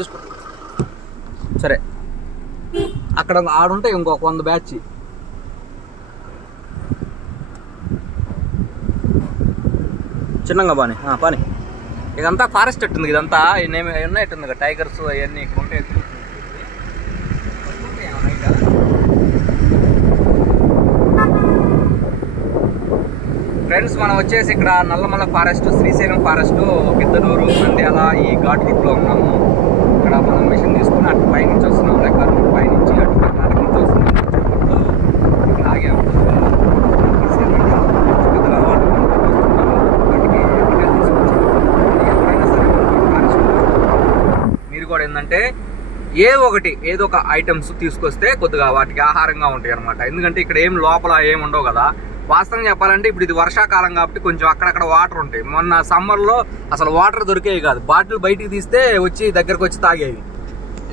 తీసుకో. సరే, అక్కడ ఆడుంటే ఇంకొక 100 బ్యాచ్. చిన్నగా బాని పాని. ఇదంతా ఫారెస్ట్ ఎట్టుంది, ఇదంతా ఉన్నాయి ఎట్టుంది, టైగర్స్ అవన్నీ ఇక్కడ ఉంటాయి. ఫ్రెండ్స్, మనం వచ్చేసి ఇక్కడ నల్లమల్ల ఫారెస్ట్, శ్రీశైలం ఫారెస్ట్, గిద్దలూరు, నంద్యాల ఈ ఘాట్ రూట్లో ఉన్నాము. ఇక్కడ మనం మిషన్ తీసుకుని అటు పైనుంచి వస్తున్నాం, కర్నూలు పైనుంచి అటు కర్ణాటక నుంచి వస్తున్నాం. ఇక్కడ ఆగాము. మీరు కూడా ఏంటంటే ఏదో ఒక ఐటమ్స్ తీసుకొస్తే కొద్దిగా వాటికి ఆహారంగా ఉంటాయి అనమాట. ఎందుకంటే ఇక్కడ ఏం లోపల ఏమి ఉండవు కదా. వాస్తవం చెప్పాలంటే ఇప్పుడు ఇది వర్షాకాలం కాబట్టి కొంచెం అక్కడక్కడ వాటర్ ఉంటాయి. మొన్న సమ్మర్లో అసలు వాటర్ దొరికేవి కాదు, బాటిల్ బయటికి తీస్తే వచ్చి దగ్గరకు వచ్చి తాగేవి.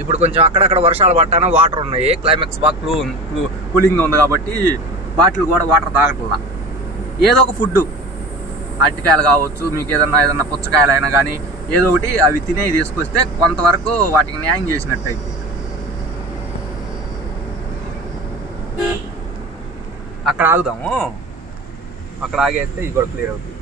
ఇప్పుడు కొంచెం అక్కడక్కడ వర్షాలు పట్టాన వాటర్ ఉన్నాయి, క్లైమాక్స్ బాగా కూలింగ్ ఉంది కాబట్టి బాటిల్ కూడా వాటర్ తాగట్లా. ఏదో ఒక ఫుడ్, అరటికాయలు కావచ్చు, మీకు ఏదన్నా పుచ్చకాయలు అయినా కానీ ఏదో ఒకటి అవి తినేవి తీసుకొస్తే కొంతవరకు వాటికి న్యాయం చేసినట్టు అయింది. అక్కడ ఆగుదాము, అక్కడ ఆగేస్తే ఇది కూడా క్లియర్ అవుతుంది.